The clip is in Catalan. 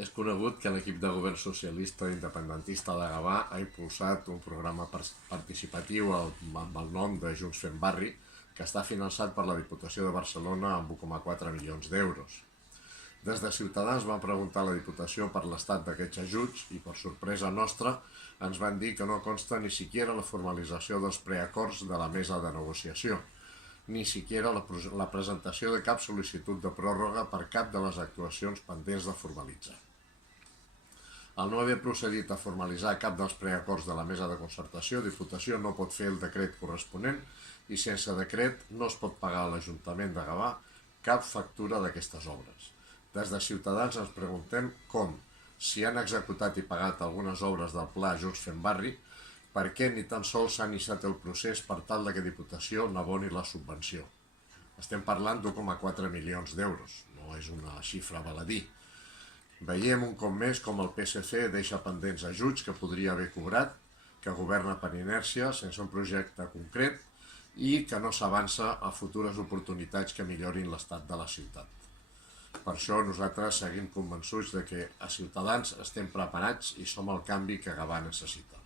És conegut que l'equip de govern socialista independentista de Gavà ha impulsat un programa participatiu amb el nom de Junts Fem Barri, que està finançat per la Diputació de Barcelona amb 1,4 milions d'euros. Des de Ciutadans vam preguntar a la Diputació per l'estat d'aquests ajuts i, per sorpresa nostra, ens van dir que no consta ni siquiera la formalització dels preacords de la mesa de negociació, ni siquiera la presentació de cap sol·licitud de pròrroga per cap de les actuacions pendents de formalitzar. Al no haver procedit a formalitzar cap dels preacords de la mesa de concertació, Diputació no pot fer el decret corresponent i sense decret no es pot pagar a l'Ajuntament de Gavà cap factura d'aquestes obres. Des de Ciutadans ens preguntem com, si han executat i pagat algunes obres del Pla Junts Fem Barri, per què ni tan sols s'ha iniciat el procés per tal que Diputació n'aboni la subvenció. Estem parlant d'1,4 milions d'euros, no és una xifra baladí. Veiem un cop més com el PSC deixa pendents ajuts que podria haver cobrat, que governa per inèrcia, sense un projecte concret i que no s'avança a futures oportunitats que millorin l'estat de la ciutat. Per això nosaltres seguim convençuts que a Ciutadans estem preparats i som el canvi que Gavà necessita.